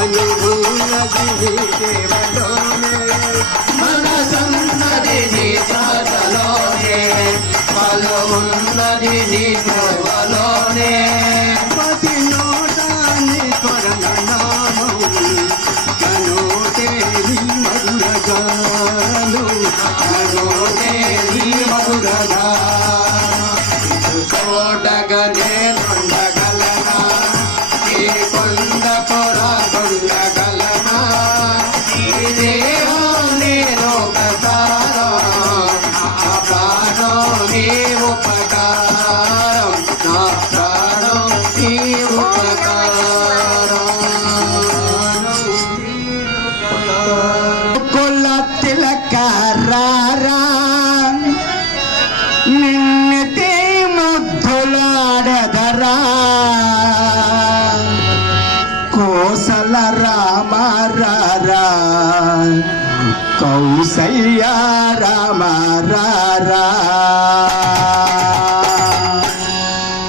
రూపసారం నా ప్రాణం నీ నీ ఉపకారం మనసున్నది ఉన్నది నీ సేవలోనే ప్రతి నోటాన్ని స్వరణనామం కనోటే నీ మధుర గానం నీ మధురగా ఇటు చూడగనే కౌసల్య రామ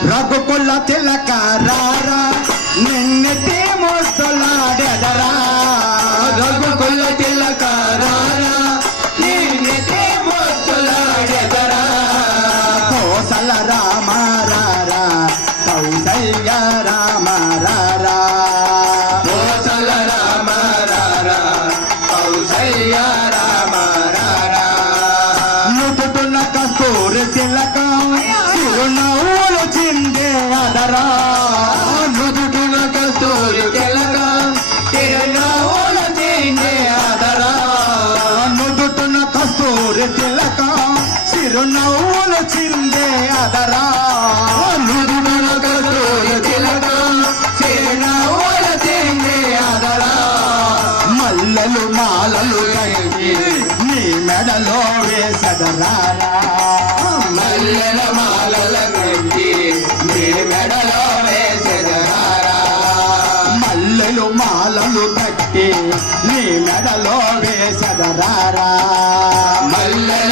రఘుకుల తిలక రారా నిన్నటి కౌసల్య రామారారా నుదుటున కస్తూరి తిలకం చిరునవ్వులు చిందే అదరా. నుదుటున కస్తూరి తిలక తిరునవ్వుల తిండే ఆదరా నుదుటున కస్తూరి తిలకం చిరునవ్వులు చిందే అదరా. మాలలు కట్టి నీ మెడలో వేసదరా మల్లెల మాలల గంటి నీ మెడలో వేసదరా మల్లెలు మాలలు కట్టి నీ మెడలో వేసదరా మల్లెల